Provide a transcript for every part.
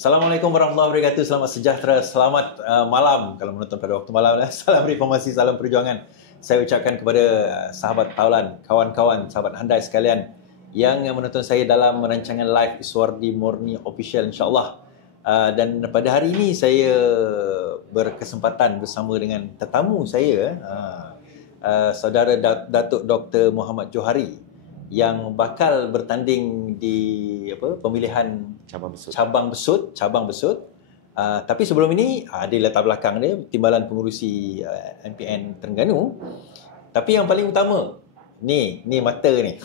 Assalamualaikum warahmatullahi wabarakatuh. Selamat sejahtera, selamat malam kalau menonton pada waktu malam. Salam reformasi, salam perjuangan. Saya ucapkan kepada sahabat taulan, kawan-kawan, sahabat handai sekalian yang menonton saya dalam rancangan live Iswardi Morni Official, insyaAllah. Dan pada hari ini saya berkesempatan bersama dengan tetamu saya, saudara Datuk Dr. Muhammad Johari, yang bakal bertanding di pemilihan cabang besut. Tapi sebelum ini di latar belakang dia timbalan pengurusi MPN Terengganu. Tapi yang paling utama ni mata ni.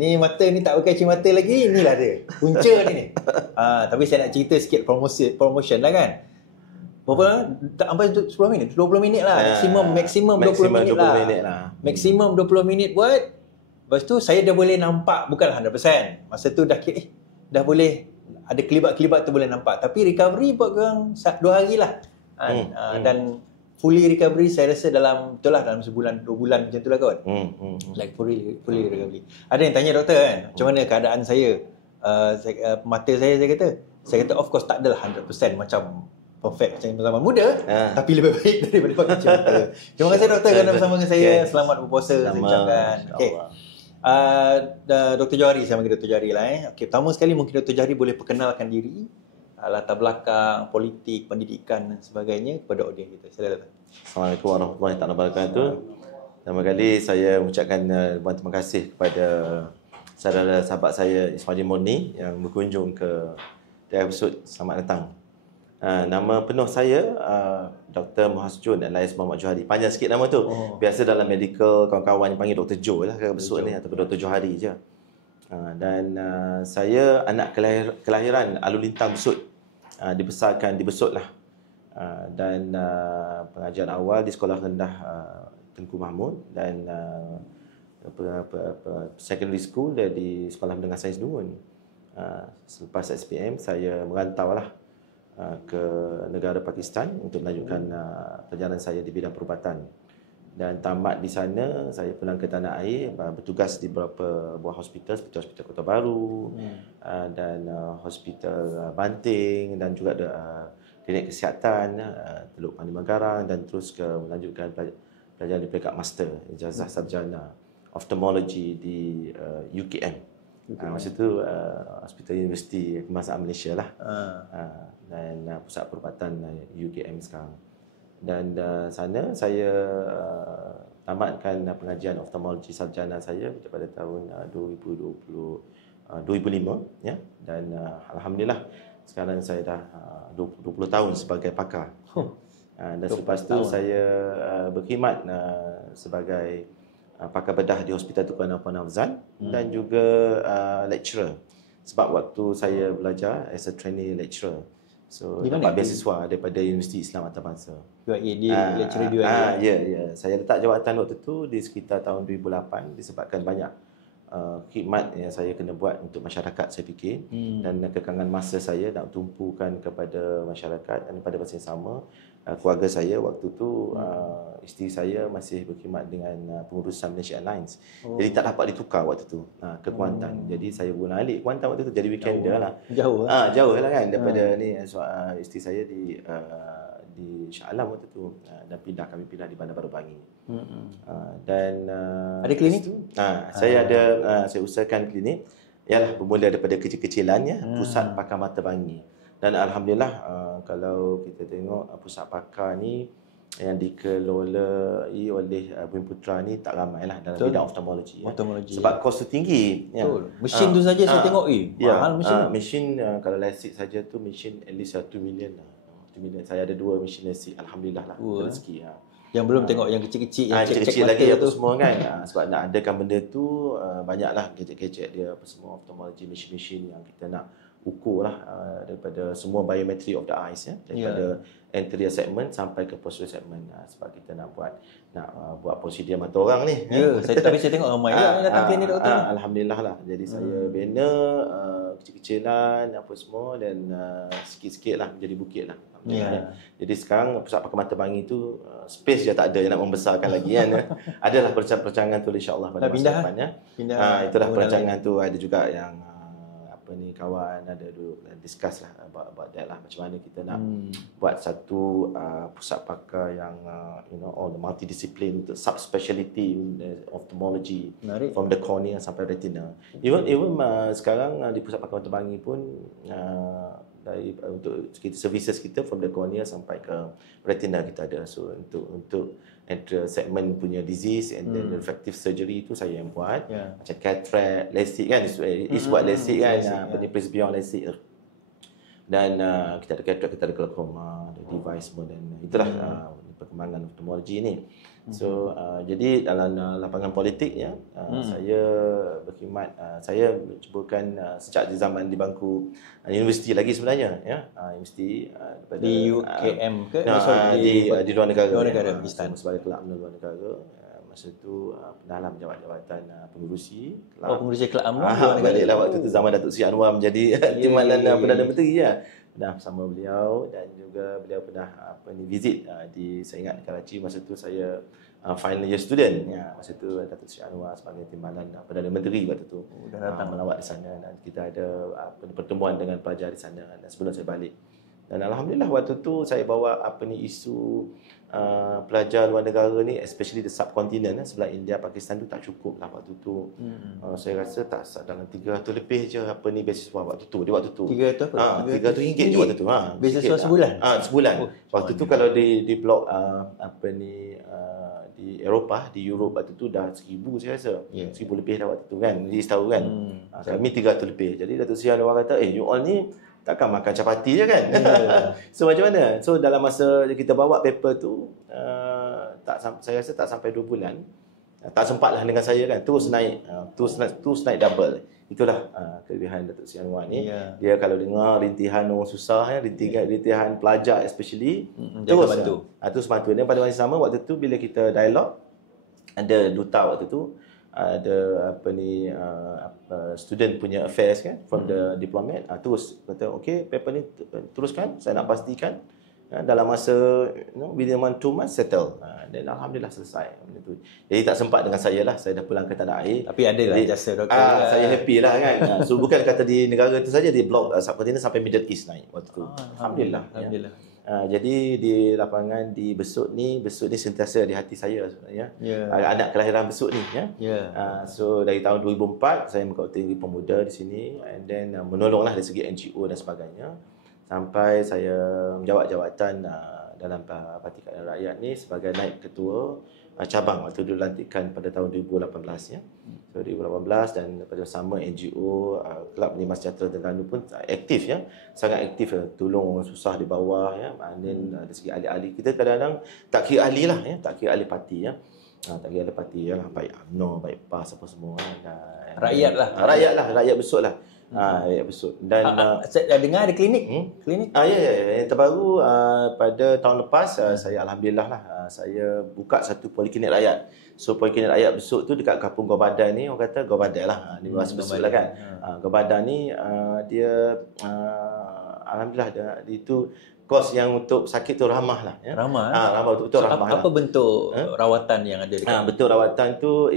Ni mata ni tak pakai cermin mata lagi, inilah dia. Punca dia ni. Tapi saya nak cerita sikit promotion lah kan. Berapa? Tak sampai 10 minit. 20 minit lah. Maksimum 20 minit lah. Maksimum 20 minit buat. Lepas tu saya dah boleh nampak. Bukanlah 100%. Masa tu dah boleh. Ada kelibat-kelibat tu boleh nampak. Tapi recovery buat korang 2 hari lah. Dan fully recovery saya rasa dalam sebulan 2 bulan macam tu lah kot. Like fully recovery. Ada yang tanya doktor kan, macam mana keadaan saya? Mata saya kata of course tak adalah 100% macam perfect macam zaman muda, tapi lebih baik daripada pakai cermin. Terima kasih doktor kerana bersama dengan saya. Selamat berpuasa saya ucapkan. Okey. Dr. Johari, saya panggil Dr. Johari lah. Okey, pertama sekali mungkin Dr. Johari boleh perkenalkan diri, latar belakang, politik, pendidikan dan sebagainya kepada audiens kita. Silakan. Assalamualaikum warahmatullahi wabarakatuh. Pertama kali saya mengucapkan terima kasih kepada saudara sahabat saya Iswardi Morni yang berkunjung ke daerah Besut. Selamat datang. Nama penuh saya Dr. Muhasjun alias Muhammad Johari. Panjang sikit nama tu. Biasa dalam medical kawan-kawan yang panggil Dr. Jo lah ke Besut ni, ataupun Dr. Johari je. Dan saya anak kelahiran Alun Lintang Besut. Dibesarkan di Besut lah. Dan pengajian awal di Sekolah Rendah Tengku Mahmud, dan secondary school di Sekolah Menengah Sains Dungun. Selepas SPM saya merantau lah ke negara Pakistan untuk melanjutkan perjalanan saya di bidang perubatan. Dan tamat di sana, saya pulang ke tanah air, bertugas di beberapa buah hospital seperti Hospital Kota Baru, dan Hospital Banting, dan juga Klinik Kesihatan Teluk Pandiman Garang, dan terus melanjutkan pelajaran di peringkat master, ijazah sarjana Ophthalmology di UKM. Masa tu Hospital Universiti Kebangsaan Malaysia lah. Dan pusat perubatan UKM sekarang. Dan sana saya tamatkan pengajian ophthalmology sarjana saya pada tahun 2005 ya. Dan alhamdulillah sekarang saya dah 20 tahun sebagai pakar. Dan selepas tu saya berkhidmat sebagai pakar bedah di Hospital Tuan Puan Afzal, dan juga lecturer. Sebab waktu saya belajar as a trainee lecturer, so dapat beasiswa daripada Universiti Islam Antarabangsa. Di lecturer di UAE. Ya. Saya letak jawatan waktu tu di sekitar tahun 2008 disebabkan banyak khidmat yang saya kena buat untuk masyarakat, saya fikir, dan kekangan masa saya nak tumpukan kepada masyarakat. Dan pada masa yang sama, keluarga saya waktu tu, isteri saya masih berkhidmat dengan pengurusan Malaysia Airlines. Jadi tak dapat ditukar waktu tu ke Kuantan. Jadi saya pulang alik Kuantan waktu tu, jadi weekender lah. Jauh lah kan daripada ni. Isteri saya di Shah Alam waktu tu, dan kami pindah di Bandar Baru Bangi. Dan ada klinik tu? Saya usahakan klinik. Ialah bermula daripada kecil-kecilannya, Pusat Pakar Mata Bangi. Dan alhamdulillah kalau kita tengok pusat pakar ni yang dikelolai oleh Bumi Putra ni tak ramai lah dalam bidang ophthalmology. Sebab kos tu tinggi. Betul. Mesin tu saja saya tengok mahal mesin. Mesin kalau LASIK saja tu mesin at least 1 million lah. multimillion. Saya ada 2 Michelin stick, alhamdulillah lah, rezeki. Yang belum tengok yang kecil-kecil, yang kecil-kecil cek-cek lagi mata apa tu. semua kan. Sebab nak adakan benda tu banyaklah gadget-gadget dia apa semua, ophthalmology machine yang kita nak ukur lah daripada semua biometry of the eyes ya, daripada anterior segment sampai ke posterior segment, sebab kita nak buat prosedur mata orang ni. Tapi saya tengok ramai yang datang klinik doktor. Alhamdulillah lah. Jadi saya bina kecil-kecilan apa semua, dan sikit-sikit lah menjadi bukit lah. Jadi sekarang pusat pakai mata bangi tu space je tak ada yang nak membesarkan lagi kan. Adalah perancangan tu insya-Allah pada masa depannya. Itulah perancangan tu. Ada juga yang kawan ada duduk discuss lah about that lah, macam mana kita nak buat satu pusat pakai yang all the multidisiplin untuk subspecialty ophthalmology. Menarik. From the cornea sampai retina. Even sekarang di pusat pakai mata bangi pun untuk services kita from the cornea sampai ke retina kita ada. So untuk anterior segment punya disease and then refractive surgery tu saya yang buat. Macam cataract, LASIK kan, buat LASIK kan, presbyon LASIK. Dan kita ada cataract, kita ada glaucoma, ada device semua, dan itulah perkembangan ophthalmology ni. So jadi dalam lapangan politik ya, saya berkhidmat, saya mencubakan sejak di zaman di bangku universiti lagi sebenarnya ya, universiti di UKM ke di luar negara. Pakistan sebagai kelab luar negara. Masa tu pernah lah menjawab jabatan pengurusi kelab. Pengurusi kelab luar negara. Baliklah waktu tu zaman Datuk Seri Anwar menjadi timbalan Perdana Menteri ya. Pernah bersama beliau, dan juga beliau pernah visit saya ingat di Karachi. Masa tu saya final year student ya. Masa tu Datuk Seri Anwar sebagai timbalan Perdana Menteri waktu tu datang melawat di sana, dan kita ada pertemuan dengan pelajar di sana, dan sebelum saya balik. Dan alhamdulillah waktu tu saya bawa isu pelajar luar negara ni, especially the subcontinent sebelah India, Pakistan tu tak cukup lah waktu tu. Saya rasa tak dalam 300 lebih je beasiswa waktu tu. 300 apa? 300 ringgit je waktu tu. Beasiswa sebulan? Sebulan. Waktu tu kalau di blok di Eropah, di Europe waktu tu dah 1000 saya rasa. 1000 lebih dah waktu tu kan. Jadi setahu kan. Kami 300 lebih. Jadi Datuk Seri Anwar kata, you all ni takkan makan capati je kan. So macam mana? So dalam masa kita bawa paper tu, saya rasa tak sampai 2 bulan. Tak sempatlah dengan saya kan. Terus naik double. Itulah kelebihan Datuk Seri Anwar ni. Dia kalau dengar rintihan orang susah ya, rintihan pelajar especially, terus bantu. Dan pada masa sama waktu tu bila kita dialog, ada duta waktu tu, ada student punya affairs kan, from the diplomat, terus kata okey, paper ni teruskan, saya nak pastikan dalam masa within 1-2 months settle. Dan alhamdulillah selesai benda tu. Jadi tak sempat dengan saya lah, saya dah pulang ke tanah air. Tapi ada lah jasa doktor. Saya happy lah kan. So bukan kata di negara tu saja, di blok subcontinent sampai Middle East naik waktu tu. Alhamdulillah. Alhamdulillah. Jadi di lapangan di Besut ni sentiasa di hati saya sebenarnya. Anak kelahiran Besut ni ya. So dari tahun 2004 saya Ketua Tinggi Pemuda di sini, and then menolonglah dari segi NGO dan sebagainya, sampai saya menjawab jawatan dalam Parti Keadilan Rakyat ni sebagai naib ketua cabang waktu dilantikkan pada tahun 2018 ya. So 2018, dan pada sama NGO Kelab Penyelamat Sejahtera Terengganu pun aktif ya, sangat aktif tolong orang susah di bawah ya. Dan dari segi ahli-ahli kita kadang-kadang tak kira ahli lah ya, tak kira ahli parti ya. Tak kira ahli parti ya, baik UMNO, baik PAS apa semua rakyat lah, rakyat Besut lah. Rakyat Besut. Dan saya dengar ada klinik. Klinik. Yang terbaru pada tahun lepas saya alhamdulillah lah saya buka satu poliklinik rakyat. So poliklinik rakyat Besut tu dekat kampung Gobadan ni, orang kata Gobadan lah, di bawah Besut lah kan. Gobadan ni dia alhamdulillah itu kos yang untuk sakit tu ramah lah ya. Ramah. Ramah betul ramah. Apa bentuk rawatan yang ada dekat? Bentuk rawatan tu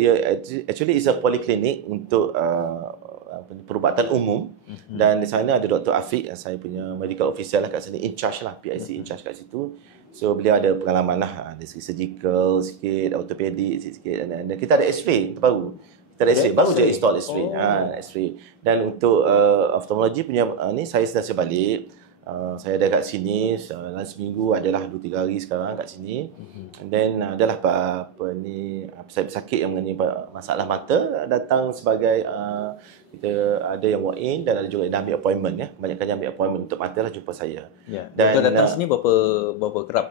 actually is a poliklinik untuk perubatan umum. Dan di sana ada Dr. Afiq, saya punya medical officer lah kat sini, in charge lah, PIC in charge kat situ. So beliau ada pengalaman lah, dari segi surgical sikit, ortopedik sikit, dan kita ada X-ray terbaru. Kita ada X-ray, baru je install X-ray. X-ray. Dan untuk ophthalmology punya ni saya sentiasa balik. Saya ada kat sini dalam seminggu adalah 2-3 hari sekarang kat sini. And then adalah sakit yang mengenai masalah mata datang sebagai Kita ada yang walk in dan ada juga yang dah ambil appointment ya. Kebanyakan yang ambil appointment untuk mata lah jumpa saya. Ya. Dan Doktor datang sini berapa kerap?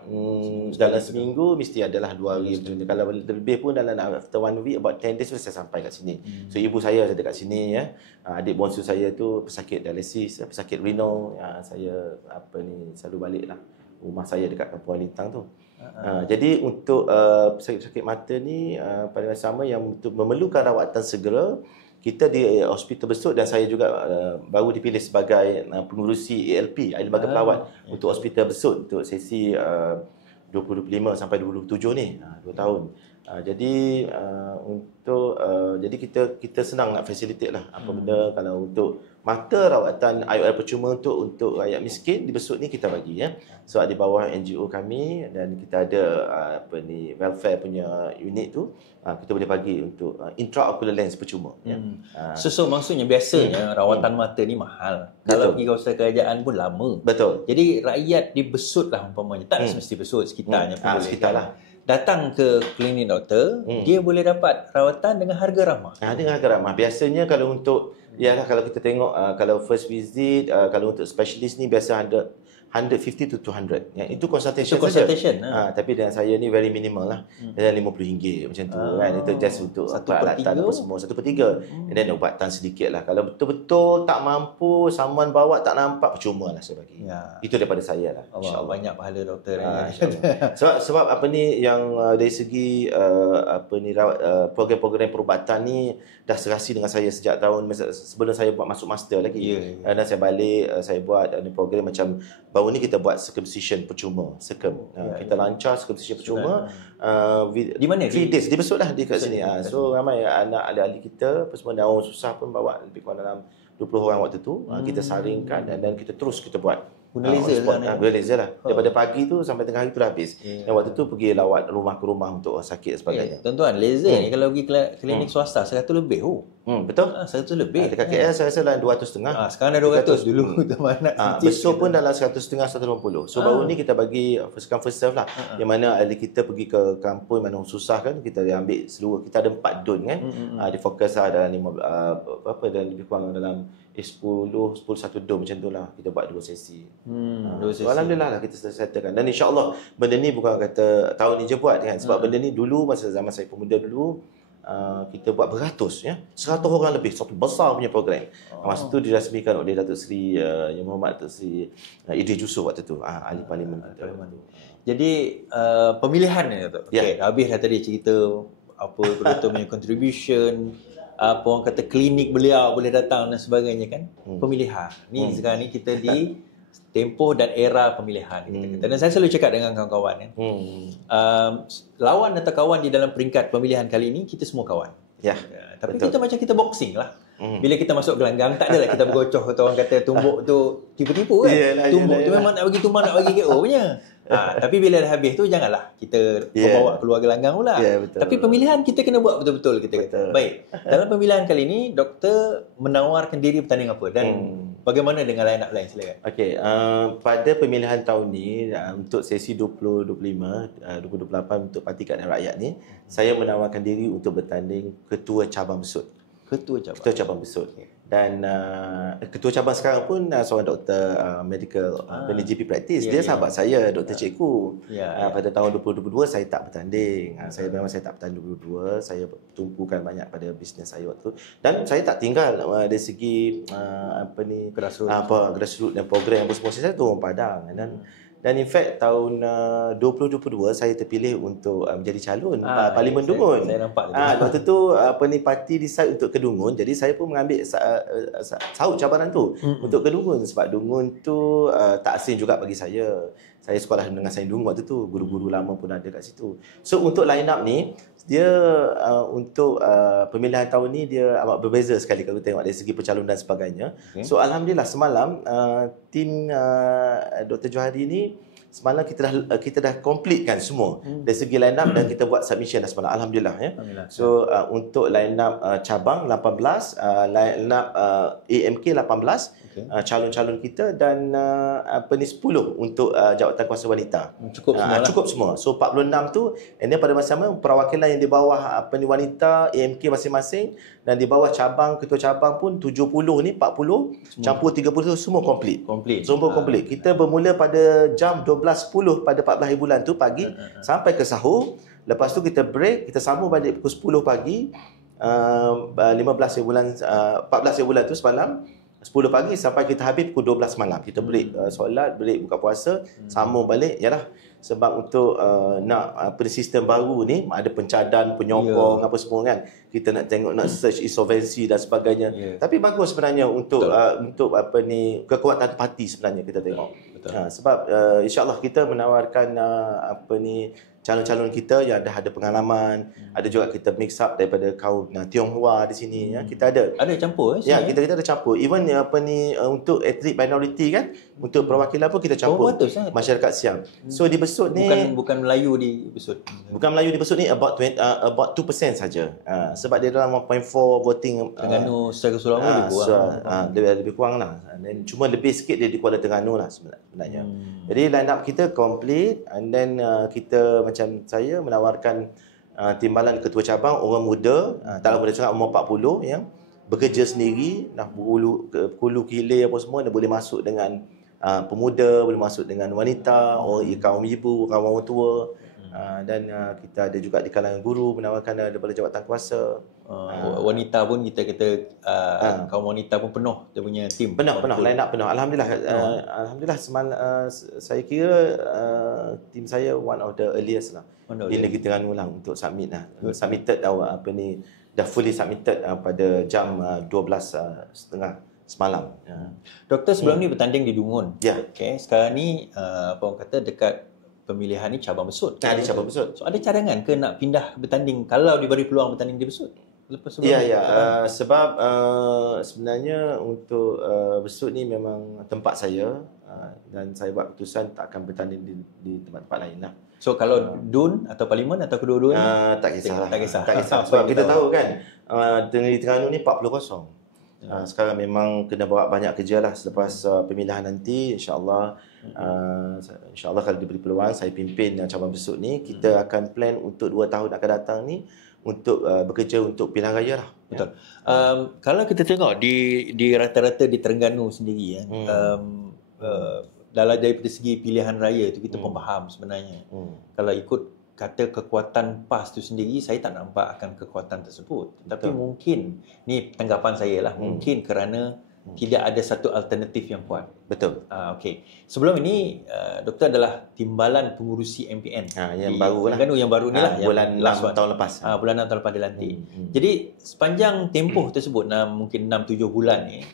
Dalam seminggu mesti adalah 2 hari macam tu. Kalau lebih pun dalam after 1 week about 10 days saya sampai kat sini. So ibu saya ada kat sini ya. Adik bonsu saya tu pesakit dialisis, pesakit renal. Saya selalu balik lah. Rumah saya dekat Kampung Alintang tu. Jadi untuk pesakit-pesakit mata ni pada masa sama yang memerlukan rawatan segera, kita di Hospital Besut dan saya juga baru dipilih sebagai pengurusi ALP, Ahli Lembaga Pelawat untuk Hospital Besut untuk sesi 2025 sampai 2027 ni, 2 tahun. Jadi jadi kita senang nak facilitate lah apa benda. Kalau untuk mata rawatan IOL percuma untuk rakyat miskin di Besut ni kita bagi ya. So di bawah NGO kami dan kita ada welfare punya unit tu, kita boleh bagi untuk intraocular lens percuma ya. So maksudnya biasanya rawatan mata ni mahal. Kalau pergi kawasan kerajaan pun lama. Betul. Jadi rakyat di Besut lah umpamanya, tak semesti Besut, sekitarnya pun boleh. Sekitar lah. Datang ke klinik doktor, dia boleh dapat rawatan dengan harga ramah. Dengan harga ramah. Biasanya kalau untuk kalau kita tengok kalau first visit, kalau untuk specialist ni biasa 150 to 200. Ya, itu consultation saja. Tapi dengan saya ni very minimal lah. Dan RM50 macam tu kan. Itu just untuk peralatan apa semua 1/3. And then ubatan sedikit lah. Kalau betul-betul tak mampu, someone bawa tak nampak, percuma lah saya bagi. Itu daripada saya lah. InsyaAllah banyak pahala doktor. Sebab yang dari segi program-program perubatan ni dah serasi dengan saya sejak tahun sebelum saya buat masuk master lagi. Dan saya balik, saya buat program macam baru ni kita buat circumcision percuma, kita lancar circumcision percuma di mana? 3 days di Besut lah di kat sini. So ramai anak ahli-ahli kita semua dah orang susah pun bawa lebih kurang dalam 20 orang waktu tu. Kita saringkan dan kita terus kita buat guna laser guna laser lah. Daripada pagi tu sampai tengah hari tu dah habis. Dan waktu tu pergi lawat rumah ke rumah untuk sakit dan sebagainya. Tuan-tuan, laser ni kalau pergi klinik swasta 100 lebih. Betul. 100 lebih. Dekat KL saya rasa dalam 250. Sekarang dah 200 dulu. Besok pun dalam 150, 180. So baru ni kita bagi first come first serve lah. Yang mana ahli kita pergi ke kampung mana susah kan, kita ambil seluruh, kita ada 4 dun kan. Dia fokus lah dalam dan lebih kurang dalam 10 1 dun macam tu lah. Kita buat 2 sesi. So, alhamdulillah lah kita settlekan. Dan insya-Allah benda ni bukan kata tahun ni je buat kan. Sebab benda ni dulu masa zaman saya pemuda dulu kita buat beratus ya. 100 orang lebih, satu besar punya program. Masa tu dirasmikan oleh Datuk Seri Yang Berhormat Datuk Seri Idris Yusof waktu tu, ahli parlimen. Jadi pemilihan ni Datuk. Okey, habis dah tadi cerita apa doktor punya contribution, apa orang kata klinik beliau boleh datang dan sebagainya kan. Pemilihan. Ni sekarang ni kita di tempoh dan era pemilihan kita kata. Dan saya selalu cakap dengan kawan-kawan kan. Lawan atau kawan di dalam peringkat pemilihan kali ini kita semua kawan. Tapi betul. Kita macam kita boxing lah. Bila kita masuk gelanggang tak adalah kita bergocoh atau orang kata tumbuk tu tipu-tipu kan. Tumbuk tu memang nak bagi tumbang, nak bagi KO punya. Tapi bila dah habis tu janganlah kita membawa keluar gelanggang pula. Tapi pemilihan kita kena buat betul-betul kita kata. Baik. Dalam pemilihan kali ini doktor menawarkan diri bertanding apa dan bagaimana dengan line-up lain, silakan. Okey, pada pemilihan tahun ni untuk sesi 2025 2028 untuk Parti Keadilan Rakyat ni, saya menawarkan diri untuk bertanding ketua cabang Besut. Ketua cabang Besut. Dan ketua cabang sekarang pun seorang doktor medical GP practice. Dia sahabat saya, Dr. Cikgu. Pada tahun 2022 saya tak bertanding. Saya tak bertanding 2022. Saya tumpukan banyak pada bisnes saya waktu tu. Dan saya tak tinggal dari segi grassroots dan program apa semua. Saya tu orang Padang. Dan in fact tahun 2022 saya terpilih untuk menjadi calon Parlimen Dungun. Saya nampak waktu tu parti decide untuk ke Dungun. Jadi saya pun mengambil sahut cabaran tu untuk ke Dungun sebab Dungun tu tak asing juga bagi saya. Saya sekolah dengan Sains Dungun waktu tu, guru-guru lama pun ada kat situ. So untuk line up ni dia untuk pemilihan tahun ni dia amat berbeza sekali kalau tengok dari segi pencalonan dan sebagainya. So alhamdulillah semalam tim Dr. Johari ni semalam kita dah completekan semua dari segi line up dan kita buat submission dah semalam, alhamdulillah ya. So untuk line up cabang 18, line up AMK 18, calon-calon kita dan 10 untuk jawatan kuasa wanita. Cukup semua. Cukup semua. So 46 tu, and then pada masa sama perwakilan yang di bawah wanita AMK masing-masing, dan di bawah cabang, ketua cabang pun 70 ni, 40 campur 30 tu semua komplit. Semua komplit. Kita bermula pada jam 12.10 pada 14 hari bulan tu pagi sampai ke sahur. Lepas tu kita break, kita sambung balik pukul 10 pagi. 14 hari bulan tu semalam 10 pagi sampai kita habis pukul 12 malam. Kita break solat, break buka puasa, sambung balik. Yalah, sebab untuk nak sistem baru ni ada pencadan, penyokong apa semua kan. Kita nak tengok, nak search insolvency dan sebagainya. Tapi bagus sebenarnya untuk kekuatan parti sebenarnya kita tengok. Sebab insya-Allah kita menawarkan calon-calon kita yang dah ada pengalaman, ada juga kita mix up daripada kaum Tionghoa di sini ya. Kita ada campur ya, kita ada campur. Even untuk etnik minority kan, untuk perwakilan pun kita campur. Masyarakat Siam. So di Besut ni bukan Melayu di Besut. Bukan Melayu di Besut ni about 2% saja. Sebab dia dalam 1.4 voting Terengganu secara keseluruhan lebih kurang lah. Dan cuma lebih sikit dia di Kuala Terengganu lah sebenarnya. Jadi line up kita complete, and then kita macam saya menawarkan timbalan ketua cabang orang muda, tak muda sangat, umur 40 yang bekerja sendiri, dah berhulu hilir apa semua, dia boleh masuk dengan pemuda, boleh masuk dengan wanita, kaum ibu, kaum orang tua. Dan kita ada juga di kalangan guru menawarkan daripada jawatan kuasa. Wanita pun kita kaum wanita pun penuh dia punya tim. Penuh line up penuh. Alhamdulillah. Alhamdulillah saya kira tim saya one of the earliest lah di negeri Terengganu lah untuk submit lah. Submitted dah fully submitted pada jam 12.30 semalam. Doktor sebelum ni bertanding di Dungun. Ya. Okay, sekarang ni apa orang kata dekat pemilihan ni cabang Besut. Ada cabang Besut. So ada cadangan ke nak pindah bertanding kalau diberi peluang bertanding di Besut? Sebab sebenarnya untuk Besut ni memang tempat saya, dan saya buat keputusan tak akan bertanding di tempat-tempat lain lah. So kalau DUN atau Parlimen atau kedua-duanya? Tak kisah. Tak kisah. Sebab kita tahu kan negeri Terengganu ni 40-0. Sekarang memang kena bawa banyak kerja lah selepas pemilihan nanti. InsyaAllah kalau diberi peluang saya pimpin cabang Besut ni, kita akan plan untuk 2 tahun akan datang ni untuk bekerja untuk pilihan raya lah. Betul. Kalau kita tengok di rata-rata di Terengganu sendiri dalam daripada segi pilihan raya tu kita pun faham sebenarnya. Kalau ikut kata kekuatan PAS tu sendiri, saya tak nampak akan kekuatan tersebut. Tapi mungkin, ni tanggapan saya lah, mungkin kerana tidak ada satu alternatif yang kuat. Betul. Okey. Sebelum ini, doktor adalah timbalan pengurusi MPN. Yang baru lah. Yang baru ni lah. Bulan 6 tahun lepas. Bulan 6 tahun lepas dilantik. Jadi, sepanjang tempoh tersebut, mungkin 6-7 bulan ni,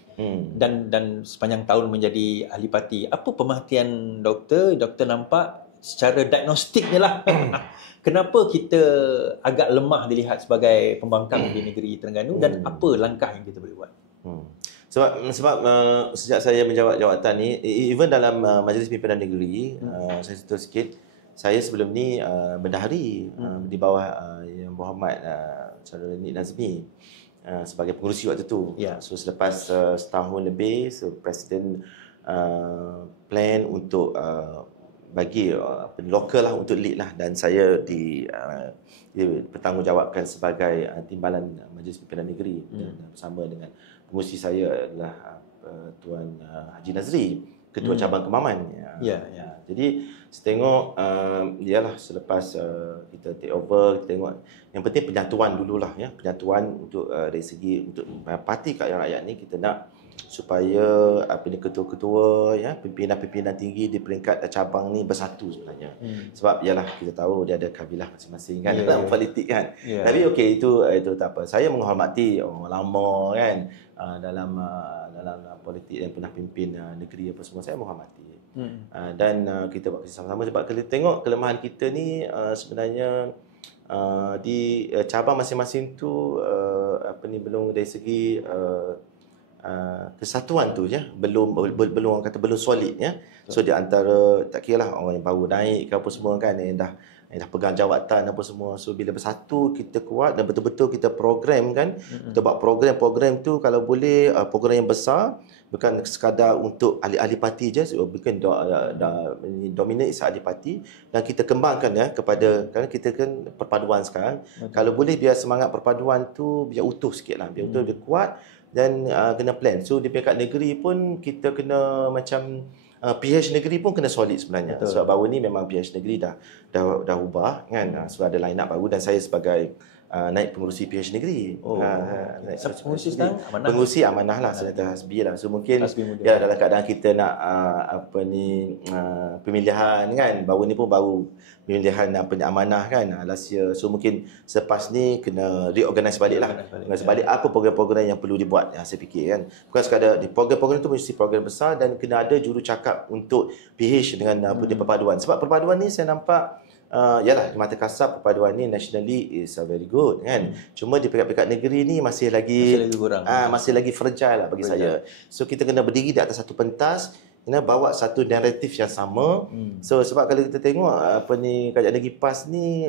dan sepanjang tahun menjadi ahli parti, apa pemerhatian doktor? Doktor nampak secara diagnostiknya lah. Kenapa kita agak lemah dilihat sebagai pembangkang di negeri Terengganu, dan apa langkah yang kita boleh buat? Sebab sejak saya menjawat jawatan ni, even dalam Majlis Pimpinan Negeri, saya cerita sikit, saya sebelum ni bendahari di bawah Yang Berhormat Saudara Nik Nazmi sebagai pengurusi waktu tu. So selepas setahun lebih, Presiden plan untuk bagi lokal lah untuk lead lah, dan saya bertanggungjawabkan sebagai timbalan Majlis Pimpinan Negeri bersama dengan pengurusi saya adalah Tuan Haji Nazri, Ketua Cabang Kemaman. Jadi saya tengok ialah selepas kita take over, kita tengok yang penting penyatuan dululah ya, penyatuan untuk dari segi untuk parti Keadilan Rakyat ni kita nak supaya ketua-ketua ya, pimpinan-pimpinan tinggi di peringkat cabang ni bersatu sebenarnya. Sebab ialah kita tahu dia ada kabilah masing-masing kan dalam politik kan. Tapi okey, itu tak apa. Saya menghormati orang lama kan dalam politik yang pernah pimpin negeri apa semua, saya menghormati. Dan kita buat kerja sama-sama sebab kita tengok kelemahan kita ni sebenarnya di cabang masing-masing tu belum dari segi kesatuan tu ya, belum orang kata belum solid ya. So di antara tak kira lah orang yang baru naik ke apa semua kan, yang dah pegang jawatan apa semua. So bila bersatu kita kuat dan betul-betul kita program kan, kita buat program tu kalau boleh program yang besar, bukan sekadar untuk ahli-ahli parti je, bukan dominate is ahli parti, dan kita kembangkan kepada, kerana kita kan perpaduan sekarang. Kalau boleh biar semangat perpaduan tu biar utuh sikit lah, biar utuh, biar kuat, dan kena plan. So di peringkat negeri pun kita kena macam PH negeri pun kena solid sebenarnya. Betul. Sebab baru ni memang PH negeri dah ubah kan. Sebab ada line up baru, dan saya sebagai naik pengurusi PH negeri. Pengurusi sekarang amanah. Pengurusi amanah lah, Senator Hasbi lah. So mungkin ya dalam keadaan kita nak pemilihan kan. Baru ni pun baru pemilihan amanah kan last year. So mungkin selepas ni kena reorganize balik lah. Reorganize balik apa program-program yang perlu dibuat, saya fikir kan. Bukan sekadar di program-program tu mesti program besar, dan kena ada jurucakap untuk PH dengan perpaduan. Sebab perpaduan ni saya nampak yalah, di mata kasar perpaduan ni nationally is very good kan. Cuma di peringkat-peringkat negeri ni masih lagi kurang. Masih lagi fragile lah bagi saya. So kita kena berdiri di atas satu pentas, kena bawa satu naratif yang sama. So sebab kalau kita tengok kerajaan negeri PAS ni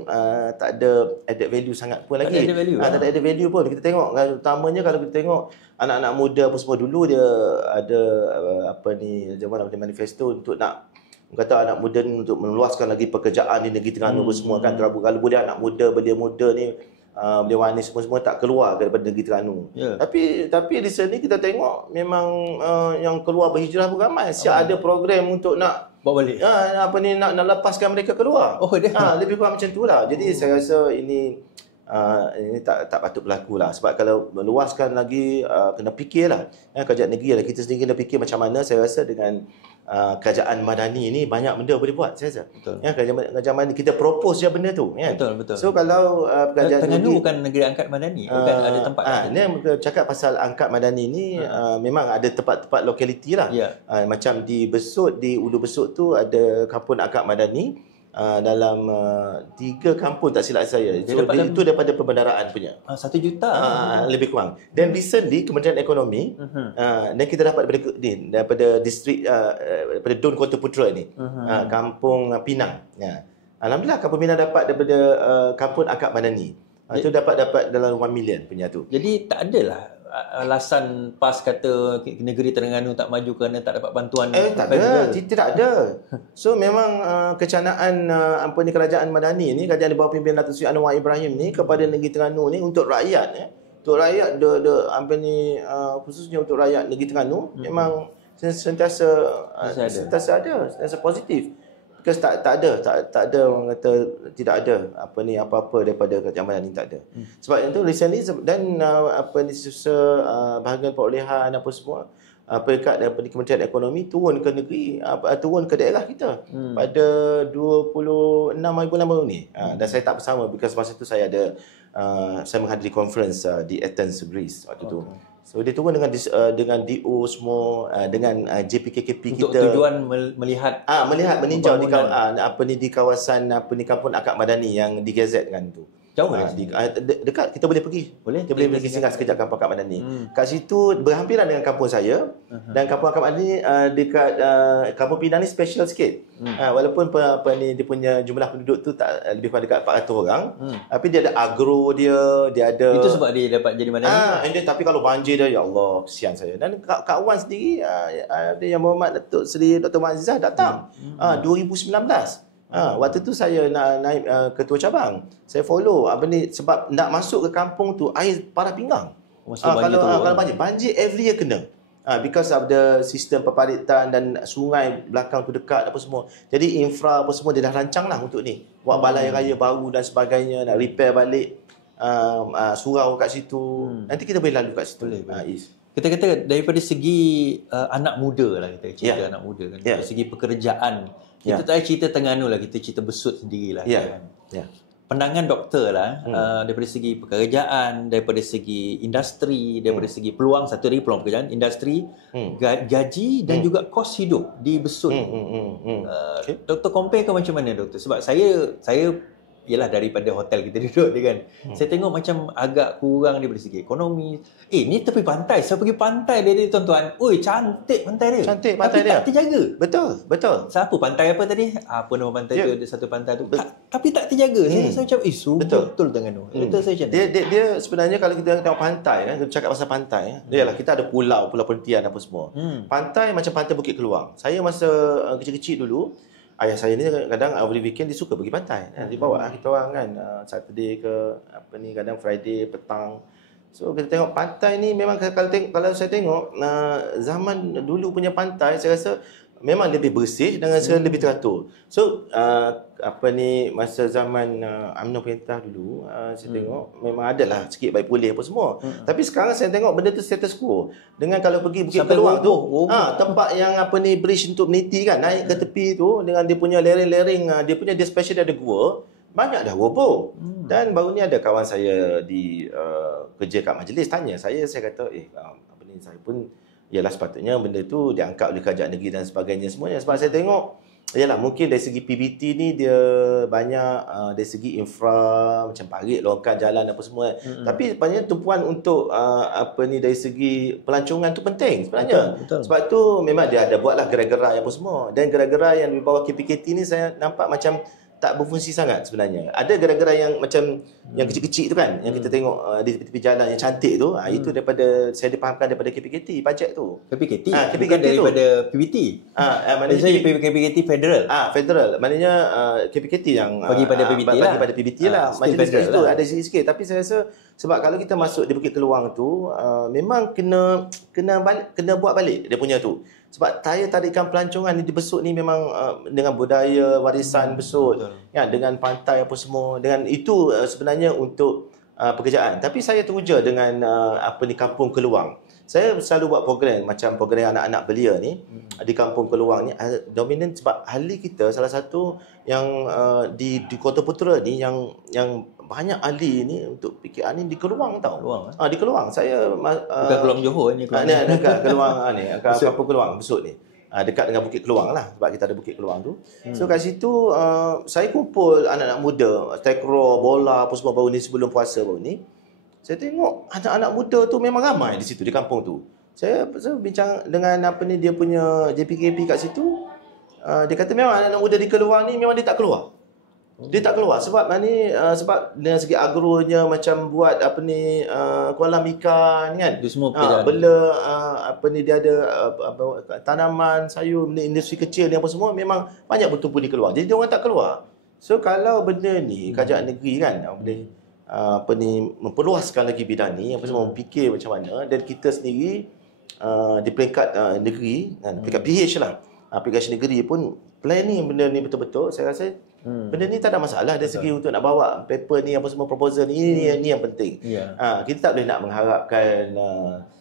tak ada added value sangat pun lagi. Tak ada added value pun. Kita tengok utamanya kalau kita tengok anak-anak muda apa semua, dulu dia ada zaman manifesto untuk nak kata anak muda ni untuk meluaskan lagi pekerjaan di negeri Terengganu semua kan. Kalau boleh anak muda, belia muda ni belia wanis semua tak keluar daripada negeri Terengganu. Tapi di sini kita tengok memang yang keluar berhijrah pun ramai. Siap ada program untuk nak bawa balik. Nak lepaskan mereka keluar. Lebih kurang macam tu lah. Jadi saya rasa ini tak patut berlaku lah. Sebab kalau meluaskan lagi kena fikirlah. Kerajaan negeri lah, kita sendiri kena fikir macam mana. Saya rasa dengan kerajaan madani ni banyak benda boleh buat, saya rasa. Kerajaan madani kita propose je benda tu kan. Betul. So kalau kerajaan Terengganu bukan negeri angkat madani, bukan ada tempat. Ni cakap pasal angkat madani ni memang ada tempat-tempat lokaliti lah. Macam di Besut, di Ulu Besut tu ada kampung angkat madani. Dalam 3 kampung tak silap saya. So, itu daripada perbendaraan punya. 1 juta lebih kurang. Dan recently Kementerian Ekonomi dan kita dapat daripada distrik daripada Don Kota Putra ni, kampung Pinang. Alhamdulillah kampung Pinang dapat daripada kampung Akad Madani. Itu dapat dalam 1 million punya tu. Jadi tak adalah alasan PAS kata negeri Terengganu tak maju kerana tak dapat bantuan. Tak ada, tidak ada. So memang kecanaan kerajaan madani ni, kerajaan di bawah pimpinan Datuk Seri Anwar Ibrahim ni kepada negeri Terengganu ni untuk rakyat untuk rakyat khususnya untuk rakyat negeri Terengganu memang sentiasa ada positif. Because tak ada orang kata tidak ada apa-apa daripada kerajaan madani, tak ada. Sebab itu recently dan bahagian perolehan apa semua peringkat daripada Kementerian Ekonomi turun ke negeri, turun ke daerah kita pada 26 hari bulan baru ni. Dan saya tak bersama because masa tu saya menghadiri conference di Athens, Greece waktu tu. So dia turun dengan DO semua, dengan JPKKP untuk kita untuk tujuan melihat meninjau di kawasan kampung Akad Madani yang digazetkan tu. Jauh dekat, kita boleh pergi. Kita boleh pergi singgah sekejap kampung Akad Madani. Kat situ berhampiran dengan kampung saya. Dan kampung Akad Madani dekat kampung Pinang ni special sikit. Walaupun dia punya jumlah penduduk tu tak lebih kurang dekat 400 orang, tapi dia ada agro dia ada. Itu sebab dia dapat jadi madani. Tapi kalau banjir dia, ya Allah, kesian saya. Dan Kak Wan sendiri ada yang Muhammad Datuk Seri Dr. Mazizah datang 2019. Waktu tu saya naik ketua cabang. Saya follow sebab nak masuk ke kampung tu air parah pinggang. Kalau banjir every year kena. Because of the sistem perparitan dan sungai belakang tu dekat apa semua. Jadi infra apa semua dia dah rancang lah untuk ni. Buat balai raya baru dan sebagainya, nak repair balik surau kat situ. Nanti kita boleh lalu kat situ. Kita kata daripada segi anak muda lah, kita cerita anak muda kan. Dari segi pekerjaan. Kita tak cerita Terengganu lah, kita cerita Besut sendirilah. Kan? Pandangan doktor lah, daripada segi pekerjaan, daripada segi industri, daripada segi peluang, satu lagi peluang pekerjaan, industri, gaji dan juga kos hidup di Besut. Doktor compare ke macam mana doktor? Sebab saya Yalah, daripada hotel kita duduk dia kan. Saya tengok macam agak kurang daripada segi ekonomi. Ni tepi pantai. Saya pergi pantai dia tuan-tuan. Oi, cantik pantai dia. Cantik pantai tapi dia. tak terjaga. Betul. Siapa pantai apa tadi? Apa nama pantai tu? Ada satu pantai tu. Tapi tak terjaga. Saya rasa macam betul Terengganu. Betul saya macam Dia sebenarnya kalau kita tengok pantai kan, kita cakap pasal pantai, yalah kita ada pulau perhentian apa semua. Pantai macam pantai Bukit Keluang. Saya masa kecil-kecil dulu, ayah saya ni kadang every weekend dia suka pergi pantai. Dia bawa kita orang kan, Saturday ke kadang Friday petang. So kita tengok pantai ni memang kalau saya tengok zaman dulu punya pantai, saya rasa memang lebih bersih dan rasa lebih teratur. So masa zaman UMNO perintah dulu, saya tengok memang adalah sikit baik pulih apa semua. Tapi sekarang saya tengok benda tu status quo. Dengan kalau pergi Bukit Keluang tu, tempat yang bridge untuk meniti kan, naik ke tepi tu dengan dia punya lereng-lereng, dia special ada gua, banyak dah roboh. Dan baru ni ada kawan saya di kerja kat majlis tanya saya kata saya pun ialah sepatutnya benda tu diangkat oleh kerajaan negeri dan sebagainya semuanya. Sebab saya tengok yalah mungkin dari segi PBT ni dia banyak dari segi infra macam parit, longkan jalan apa semua. Tapi sebenarnya tumpuan untuk dari segi pelancongan tu penting sebenarnya. Betul. Sebab tu memang dia ada buatlah gerai-gerai apa semua. Dan gerai-gerai yang di bawah KPKT ni saya nampak macam tak berfungsi sangat sebenarnya. Ada gerai-gerai yang macam yang kecil-kecil tu kan, yang kita tengok di tepi jalan yang cantik tu, itu daripada saya dipahamkan daripada KPKT pajak tu. KPKT? KPKT bukan tu daripada PBT. Maknanya saya KPKT federal. Federal. Maknanya KPKT yang bagi pada PBT lah. Bagi pada PBT lah. Majlis itu ada sikit-sikit. Tapi saya rasa sebab kalau kita masuk di Bukit Keluang tu, memang kena buat balik dia punya tu. Sebab tarikan pelancongan ni dibesut ni memang dengan budaya warisan besut, ya, dengan pantai apa semua, dengan itu sebenarnya untuk pekerjaan. Tapi saya teruja dengan Kampung Keluang. Saya selalu buat program macam program anak-anak belia ni di Kampung Keluang ni dominan sebab ahli kita salah satu yang di Kota Putra ni yang banyak ahli ni untuk PKR ni di Keluang tau. Di Keluang. Saya bukan Keluang Johor ni. Dekat Keluang ni, Kampung Keluang besut ni. Dekat dengan Bukit Keluang lah sebab kita ada Bukit Keluang tu. So kat situ saya kumpul anak-anak muda, taekro, bola apa semua baru ni sebelum puasa baru ni. Saya tengok anak-anak muda tu memang ramai di situ di kampung tu. Saya bincang dengan dia punya JPKP kat situ. Dia kata memang anak-anak muda di Keluang ni memang dia tak keluar. Dia tak keluar sebab sebab dari segi agronya macam buat kolam ikan kan. Itu semua bela dia ada tanaman, sayur, industri kecil ni apa semua memang banyak bertumpu di Keluang. Jadi dia orang tak keluar. So kalau benda ni kerajaan negeri kan boleh memperluaskan lagi bidang ni, semua fikir macam mana, dan kita sendiri di peringkat negeri dan peringkat PH lah, aplikasi negeri pun planning benda ni betul-betul. Saya rasa benda ni tak ada masalah dari segi untuk nak bawa paper ni apa semua proposal ni yang penting. Kita tak boleh nak mengharapkan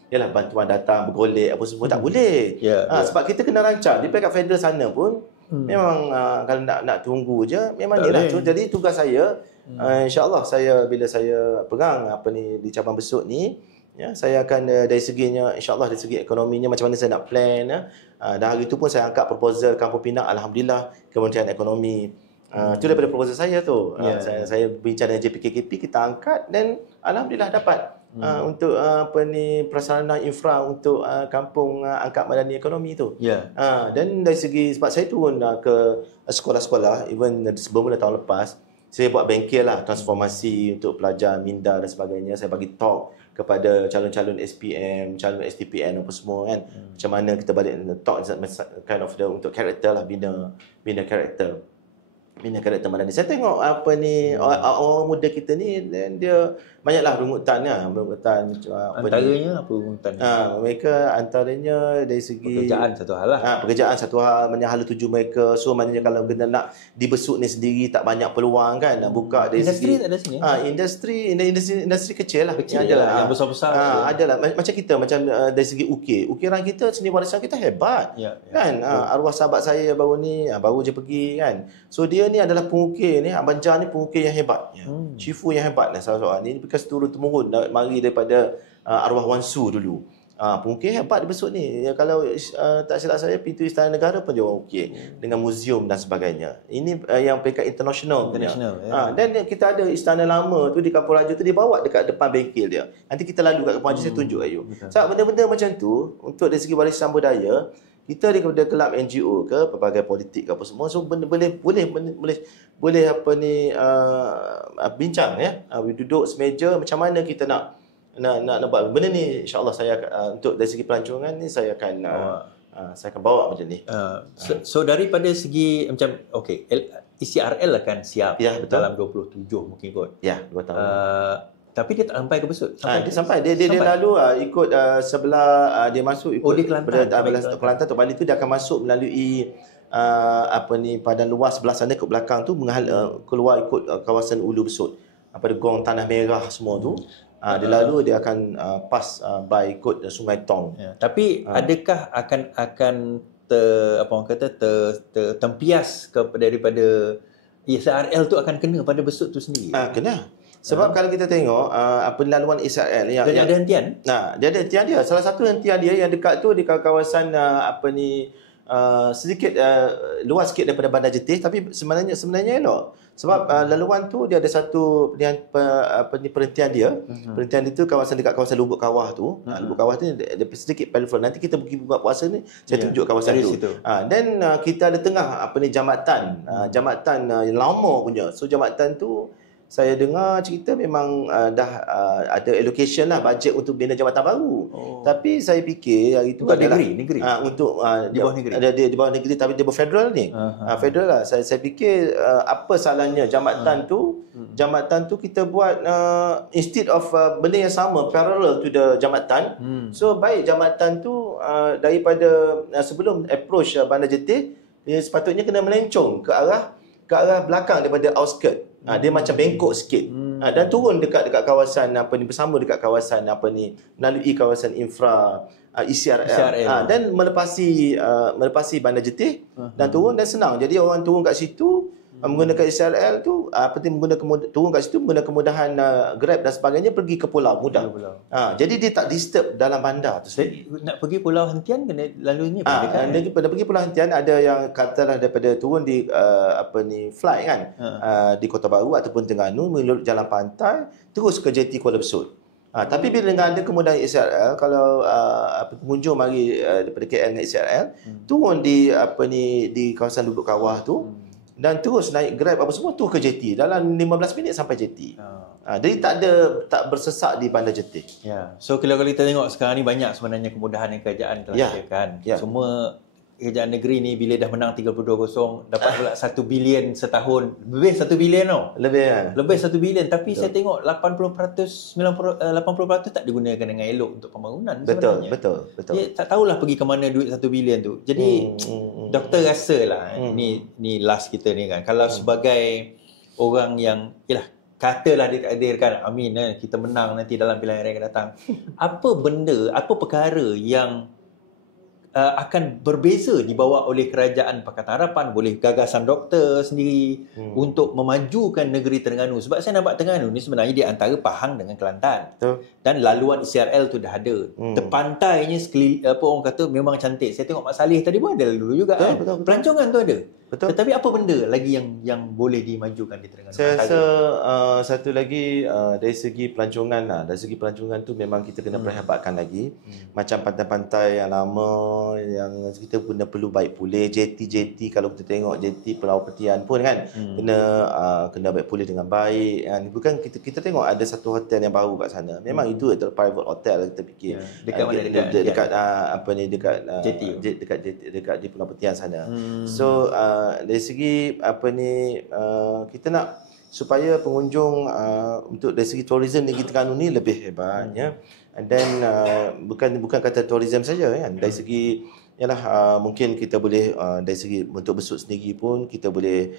yalah bantuan datang bergolek apa semua, tak boleh. Sebab kita kena rancang di peringkat federal sana pun memang kalau nak tunggu je memang ni lah. Jadi tugas saya insya-Allah bila saya pegang di cabang besut ni, ya, saya akan dari seginya insya-Allah dari segi ekonominya macam mana saya nak plan, dan hari tu pun saya angkat proposal Kampung Pinak, alhamdulillah Kementerian Ekonomi itu daripada proposal saya tu. Saya bincang dengan JPKKP, kita angkat dan alhamdulillah dapat untuk prasarana infra untuk kampung angkat madani ekonomi tu. Dan dari segi sebab saya turun ke sekolah-sekolah even sebelum tahun lepas, saya buat bengkel lah transformasi untuk pelajar minda dan sebagainya. Saya bagi talk kepada calon-calon SPM, calon STPN apa semua kan. Macam mana kita balik talk kind of untuk karakter lah, bina karakter. Bina karakter madani. Saya tengok orang muda kita ni, dan dia banyaklah rungutan lah. Antaranya apa rungutan? Mereka antaranya dari segi pekerjaan satu hal lah. Pekerjaan satu hal, hala tuju mereka. So maknanya kalau kena nak dibesut ni sendiri tak banyak peluang kan. Nak buka dari industri segi tak ada sini. Industri kecil lah. Kecil adalah yang besar-besar. Adalah macam kita, macam dari segi ukiran kita, seni warisan kita hebat. Kan? Arwah sahabat saya baru ni baru je pergi kan. So dia ni adalah pengukir ni, Abang Jan ni pengukir yang hebat. Cifu yang hebat lah salah seorang ni. Bekas turun-temurun mari daripada arwah Wan Su dulu. Pengukir hebat di Besut ni. Ya, kalau tak silap saya, pintu Istana Negara pun dia orang ukir dengan muzium dan sebagainya. Ini yang peringkat international punya. Dan kita ada Istana Lama tu di Kampung Raja tu, dia bawa dekat depan bengkel dia. Nanti kita lalu kat Kampung Raja, saya tunjuk ayu. Sebab benda-benda macam tu, untuk dari segi warisan budaya, kita daripada kelab NGO ke pelbagai politik ke apa semua, so boleh apa ni bincang ya, duduk semeja macam mana kita nak buat benda ni. InsyaAllah saya untuk dari segi pelancongan ni saya akan bawa macam ni. So daripada segi macam ECRL akan siap dalam 27 mungkin kot. Ya, 2 tahun. Tapi dia tak sampai ke Besut. Dia lalu ikut sebelah dia masuk ikut di Kelantan. Kelantan atau Bali tu, dia akan masuk melalui padan luas sebelah sana ke belakang tu, keluar ikut kawasan Ulu Besut. Pada Gong Tanah Merah semua tu. Dia lalu dia akan by ikut Sungai Tong. Tapi adakah akan tertempias daripada ECRL tu akan kena pada Besut tu sendiri? Kena. Sebab kalau kita tengok laluan ECRL yang ada hentian. Dia ada hentian dia. Salah satu hentian dia yang dekat tu di kawasan sedikit luas sikit daripada Bandar Jetih, tapi sebenarnya elok. Sebab laluan tu dia ada satu perhentian dia. Perhentian dia tu dekat kawasan Lubuk Kawah tu. Lubuk Kawah tu ada sedikit peripheral. Nanti kita pergi buka puasa ni, saya tunjuk kawasan tu. Dan kita ada tengah jambatan. Jambatan yang lama punya. So jambatan tu saya dengar cerita memang dah ada allocation lah bajet untuk bina jambatan baru. Tapi saya fikir hari itu adalah negeri. Untuk di bawah negeri. Di bawah negeri, tapi di bawah federal ni. Federal lah. Saya fikir apa salahnya jambatan tu kita buat instead of benda yang sama parallel to the jambatan. So baik jambatan tu daripada sebelum approach Bandar Jetih, dia sepatutnya kena melencong ke arah belakang daripada outskirt. Dia macam bengkok sikit. Dan turun dekat kawasan bersama dekat kawasan melalui kawasan infra ECRL. Dan melepasi Bandar Jetih dan turun dan senang. Jadi orang turun kat situ menggunakan ECRL tu turun kat situ menggunakan kemudahan Grab dan sebagainya, pergi ke pulau mudah. Jadi dia tak disturb dalam bandar tu sendiri. Nak pergi Pulau Hentian kena lalunya pada pergi Pulau Hentian ada yang katalah daripada turun di fly kan, di Kota Baru ataupun Terengganu melalui jalan pantai terus ke JT Kuala Besut. Tapi bila dengan ada kemudahan ECRL, kalau pengunjung mari daripada KL dengan ECRL, turun di kawasan Lubuk Kawah tu dan terus naik Grab apa semua tu ke JT dalam 15 minit sampai JT. Jadi tak bersesak di Bandar Jetih. So kalau kita tengok sekarang ni banyak sebenarnya kemudahan yang kerajaan telah sediakan. Semua kerajaan negeri ni bila dah menang 32-0 dapat pula 1 bilion setahun. Lebih 1 bilion tau. Lebih 1 bilion, tapi saya tengok 80% tak digunakan dengan elok untuk pembangunan sebenarnya. Betul. Dia tak tahulah pergi ke mana duit 1 bilion tu. Jadi doktor rasalah ni last kita ni kan. Kalau sebagai orang yang katalah ditakdirkan, amin kita menang nanti dalam pilihan raya akan datang. Apa perkara yang akan berbeza dibawa oleh Kerajaan Pakatan Harapan, boleh gagasan doktor sendiri untuk memajukan negeri Terengganu? Sebab saya nampak Terengganu ni sebenarnya di antara Pahang dengan Kelantan. Dan laluan ECRL tu dah ada. Terpantainya orang kata memang cantik. Saya tengok Mak Saleh tadi pun ada dulu juga. Betul. Pelancongan tu ada. Tetapi apa benda lagi yang boleh dimajukan di Terengganu? Saya rasa satu lagi dari segi pelancongan dari segi pelancongan tu memang kita kena perhebatkan lagi. Macam pantai-pantai yang lama yang kita perlu baik pulih. JT kalau kita tengok JT Pulau Pertian pun kan kena baik pulih dengan baik kan. Bukan kita tengok ada satu hotel yang baru kat sana. Memang itu adalah private hotel kita fikir. Dekat mana dekat di Pulau Pertian sana. So dari segi kita nak supaya pengunjung untuk dari segi tourism negeri Terengganu ni lebih hebat dan bukan kata tourism saja kan, dari segi mungkin kita boleh dari segi untuk Besut sendiri pun kita boleh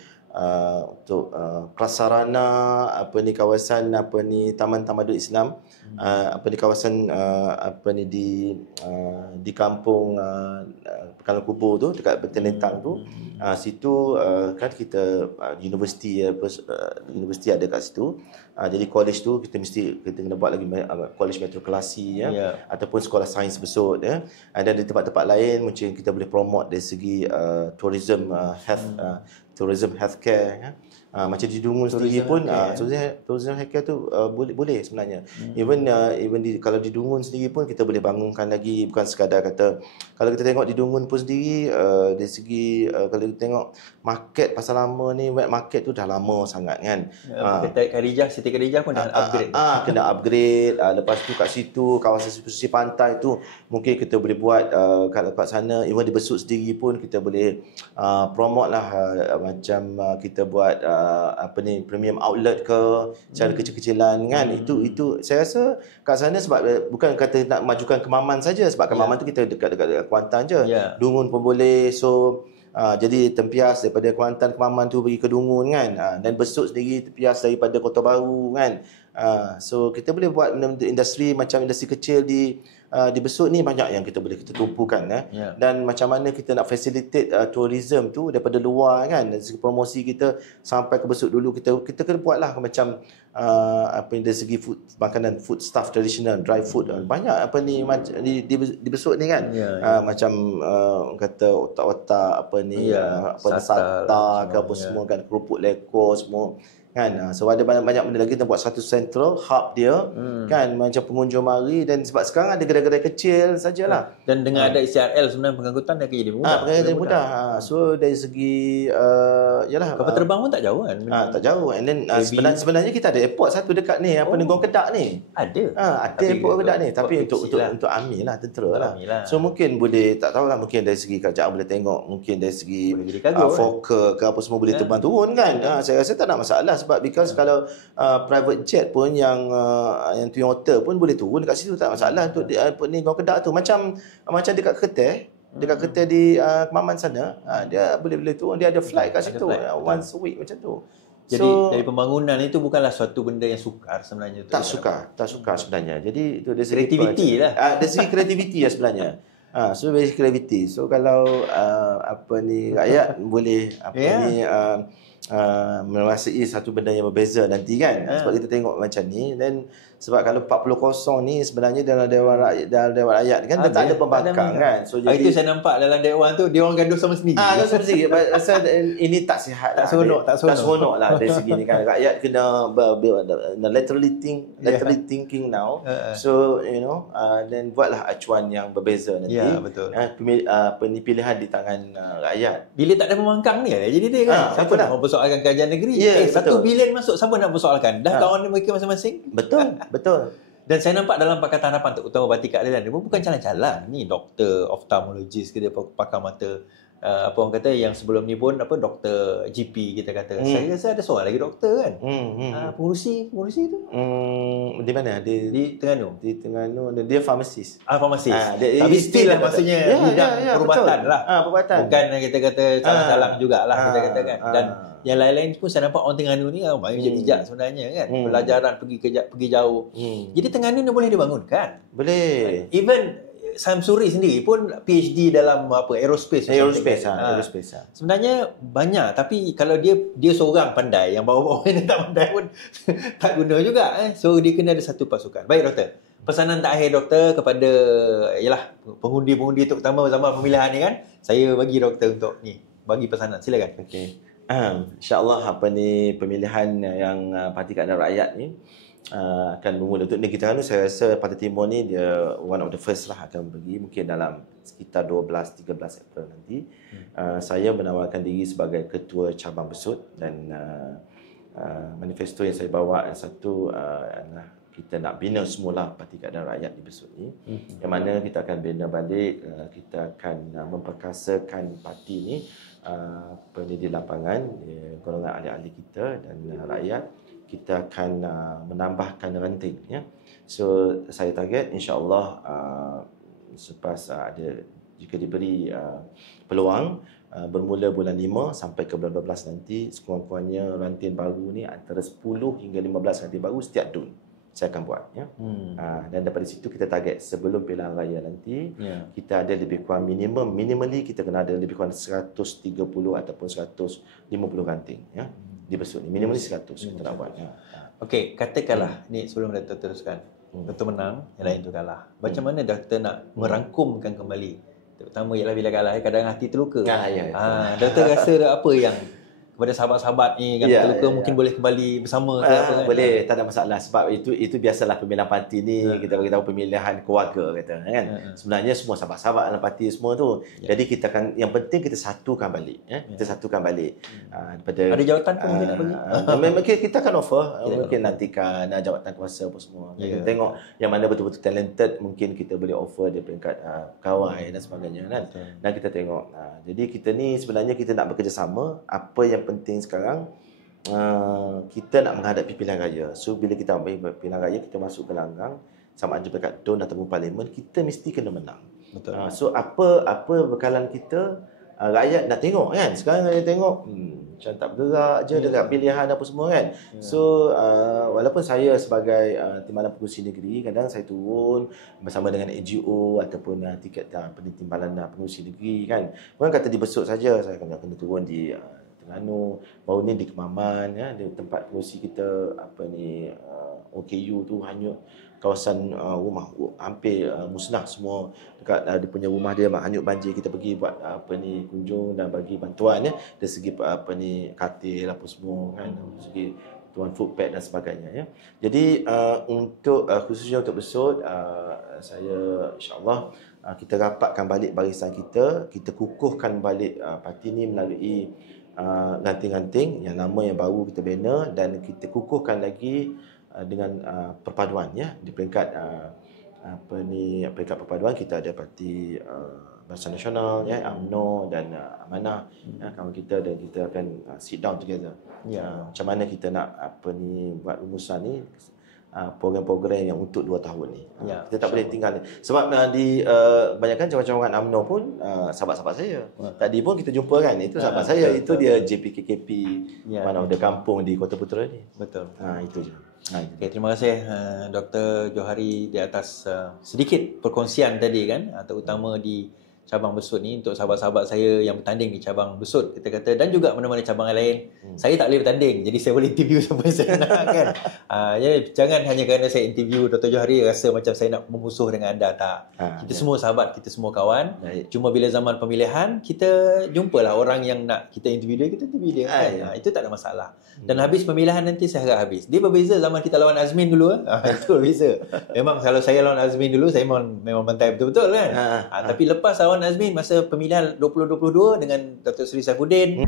untuk prasarana kawasan Taman Tamadun Islam, kawasan di kampung Pekalan Kubur tu dekat Bentenetang tu. Situ kan kita universiti ada kat situ. Jadi college tu kita kena buat lagi college matrikulasi ataupun sekolah sains besut dan di tempat-tempat lain mungkin kita boleh promote dari segi tourism healthcare macam di Dungun sendiri pun tourism healthcare tu boleh sebenarnya. Even kalau di Dungun sendiri pun kita boleh bangunkan lagi, bukan sekadar kata kalau kita tengok di Dungun pun sendiri dari segi kalau kita tengok market Pasar Lama ni, wet market tu dah lama sangat kan. Siti Khadijah pun dah upgrade. Kena upgrade. Lepas tu kat situ kawasan pesisir pantai tu mungkin kita boleh buat kat sana, even di Besut sendiri pun kita boleh promote lah macam kita buat premium outlet ke cara kecil-kecilan kan. Itu saya rasa kat sana sebab bukan kata nak majukan Kemaman saja, sebab Kemaman tu kita dekat Kuantan je. Dungun pun boleh. So jadi tempias daripada Kuantan Kemaman tu pergi ke Dungun kan. Dan Besut sendiri tempias daripada Kota Baru kan. So kita boleh buat industri macam industri kecil di Besut ni banyak yang kita boleh tumpukan dan macam mana kita nak facilitate tourism tu daripada luar kan, dari segi promosi kita sampai ke Besut dulu kita kena buatlah macam dari segi makanan food stuff traditional dry food banyak di Besut ni kan. Macam kata otak-otak sata ke apa semua kan, kerupuk lekor semua kan. So ada banyak benda lagi, kita buat satu central hub dia kan, macam pengunjung mari. Dan sebab sekarang ada kedai-kedai kecil sajalah dan dengan ada ICRL sebenarnya pengangkutan dah jadi mudah. Mudah. So dari segi kapal terbang pun tak jauh kan. Tak jauh. And then sebenarnya kita ada airport satu dekat ni, Gong Kedak ni. Ada airport Kedak ni, tapi untuk army lah, tentera lah. So mungkin boleh, tak tahulah, mungkin dari segi kerajaan boleh tengok, mungkin dari segi Fokker ke apa semua boleh terbang turun kan. Saya rasa tak ada masalah, sebab kalau private jet pun yang Toyota pun boleh turun dekat situ, tak masalah untuk Gong Kedak tu. Macam dekat Kerteh di Kemaman sana, dia boleh turun, dia ada flight kat situ once a week macam tu. Jadi dari pembangunan itu bukanlah suatu benda yang sukar sebenarnya tu. Tak sukar sebenarnya. Jadi itu dari segi kreativiti lah. Dari segi kreativiti lah sebenarnya. So dari kreativiti. So kalau rakyat boleh merasai satu benda yang berbeza nanti kan. Sebab kita tengok macam ni, dan sebab kalau 40-0 ni sebenarnya dalam Dewan Rakyat kan tak ada pembangkang kan. So jadi itu saya nampak dalam Dewan tu dia orang gaduh sama sendiri. Gaduh sama sendiri. Rasa ini tak sihat lah. Tak seronok lah dari segi ni kan. Rakyat kena laterally thinking now. So then buatlah acuan yang berbeza nanti. Ya, betul. Pilihan di tangan rakyat. Bila tak ada pembangkang ni jadi dia kan. Siapa nak mempersoalkan kerajaan negeri? 1 bilion masuk, siapa nak mempersoalkan? Dah kawan mereka masing-masing. Betul. Dan saya nampak dalam Pakatan Harapan terutama Batik Keadilan dia bukan jalan-jalan. Ni doktor ophthalmologist, kita pakar mata. Apa orang kata yang sebelum ni pun doktor GP kita kata. Saya rasa ada seorang lagi doktor kan. Pengurusi tu. Di mana? Di Terengganu. Di Terengganu dia farmasis. Farmasis. Tapi still lah maksudnya bidang perubatan lah. Perubatan. Bukan kita kata salah-salah jugalah kita kata kan. Dan yang lain-lain pun saya nampak orang Terengganu ni ramai bijak sebenarnya kan. Pelajaran pergi jauh. Jadi Terengganu ni boleh dibangunkan. Boleh. Even Samsuri sendiri pun PhD dalam aerospace. Sebenarnya banyak, tapi kalau dia seorang pandai, yang bawah-bawah yang tak pandai pun tak guna juga. So dia kena ada satu pasukan. Baik doktor. Pesanan terakhir doktor kepada pengundi-pengundi terutama zaman pemilihan ni kan. Saya bagi doktor untuk bagi pesanan. Silakan. Okey. InsyaAllah pemilihan yang Parti Keadilan Rakyat ni akan bermula untuk negeri Terengganu. Saya rasa Parti Timur ni dia one of the first lah akan pergi, mungkin dalam sekitar 12-13 April nanti. Saya menawarkan diri sebagai ketua cabang Besut, dan manifesto yang saya bawa yang satu adalah kita nak bina semula Parti Keadilan Rakyat di Besut ni. Yang mana kita akan bina balik, kita akan memperkasakan parti ni di lapangan, golongan ahli-ahli kita dan rakyat. Kita akan menambahkan renting So saya target insya-Allah selepas jika diberi peluang bermula bulan 5 sampai ke bulan 12 nanti, sekurang-kurangnya ranting baru ni antara 10 hingga 15 ranting baru setiap DUN saya akan buat, ya. Dan daripada situ kita target sebelum pilihan raya nanti, kita ada lebih kurang minimally kita kena ada lebih kurang 130 ataupun 150 ranting, ya. Di Besut ni minimally 100 kita nak buat, ya. Okey, katakanlah ni sebelum Doktor teruskan, Doktor menang, yang lain tu kalah. Macam mana Doktor nak merangkumkan kembali? Terutama ialah bila kalah, kadang hati terluka. Doktor rasa apa yang kepada sahabat-sahabat ni kan terluka mungkin boleh kembali bersama ke apa kan? Boleh, tak ada masalah, sebab itu biasalah pemilihan parti ni, kita bagi tahu pemilihan keluarga kata kan. Sebenarnya semua sahabat-sahabat dalam parti semua tu. Jadi kita akan, yang penting kita satukan balik, ya. Kita satukan balik. Daripada ada jawatan pun mungkin nak bagi. Memang kita akan offer, mungkin nantikan jawatan kuasa apa semua. Kita tengok yang mana betul-betul talented, mungkin kita boleh offer dia peringkat kawai dan sebagainya kan. Dan kita tengok. Jadi kita ni sebenarnya kita nak bekerjasama. Apa yang penting sekarang, kita nak menghadapi pilihan raya. So bila kita ambil pilihan raya, kita masuk ke langgang, sama ada dekat DUN ataupun parlimen, kita mesti kena menang. Betul. So apa bekalan kita, rakyat nak tengok kan. Sekarang rakyat tengok macam tak bergerak je dekat pilihan apa semua kan. So walaupun saya sebagai Timbalan Pengurusi Negeri, kadang saya turun bersama dengan NGO ataupun tiket Timbalan Pengurusi Negeri kan. Orang kata di Besut saja, saya kena turun di Terengganu, baru ni di Kemaman, ya, di tempat pengurusi kita OKU tu hanyut, kawasan rumah hampir musnah semua dekat dia punya rumah dia hanyut banjir. Kita pergi buat kunjung dan bagi bantuan, ya, dari segi katil apa semua kan, dari segi bantuan food pack dan sebagainya, ya. Jadi untuk khususnya untuk Besut, saya insya-Allah kita rapatkan balik barisan kita kukuhkan balik parti ni melalui ranting-ranting yang lama yang baru kita bina, dan kita kukuhkan lagi dengan perpaduan, ya, di peringkat peringkat perpaduan kita ada parti Barisan Nasional, ya, UMNO dan Amanah, ya, kawan kita, dan kita akan sit down together. Macam mana kita nak buat rumusan ni, program-program yang untuk 2 tahun ni. Kita tak boleh tinggal. Sebab di banyakkan cawangan UMNO pun sahabat-sahabat saya. Tadi pun kita jumpa kan, itu sahabat saya, itu dia JPKKP mana ada kampung di Kota Putra ni. Betul. Itu je. Okay, terima kasih Dr. Johari di atas sedikit perkongsian tadi kan, terutama di cabang Besut ni untuk sahabat-sahabat saya yang bertanding di cabang Besut, kita kata, dan juga mana-mana cabang lain. Saya tak boleh bertanding, jadi saya boleh interview siapa saya nak kan. Jadi jangan hanya kerana saya interview Dr. Johari rasa macam saya nak memusuh dengan anda, tak. Kita semua sahabat, kita semua kawan. Cuma bila zaman pemilihan, kita jumpalah orang yang nak kita interview dia, kita interview dia kan. Itu tak ada masalah. Dan habis pemilihan nanti saya harap habis. Dia berbeza zaman kita lawan Azmin dulu. Itu berbeza. Memang kalau saya lawan Azmin dulu, saya memang bantai betul-betul kan. Tapi lepas lawan Azmin masa pemilihan 2022 dengan Datuk Seri Saifuddin,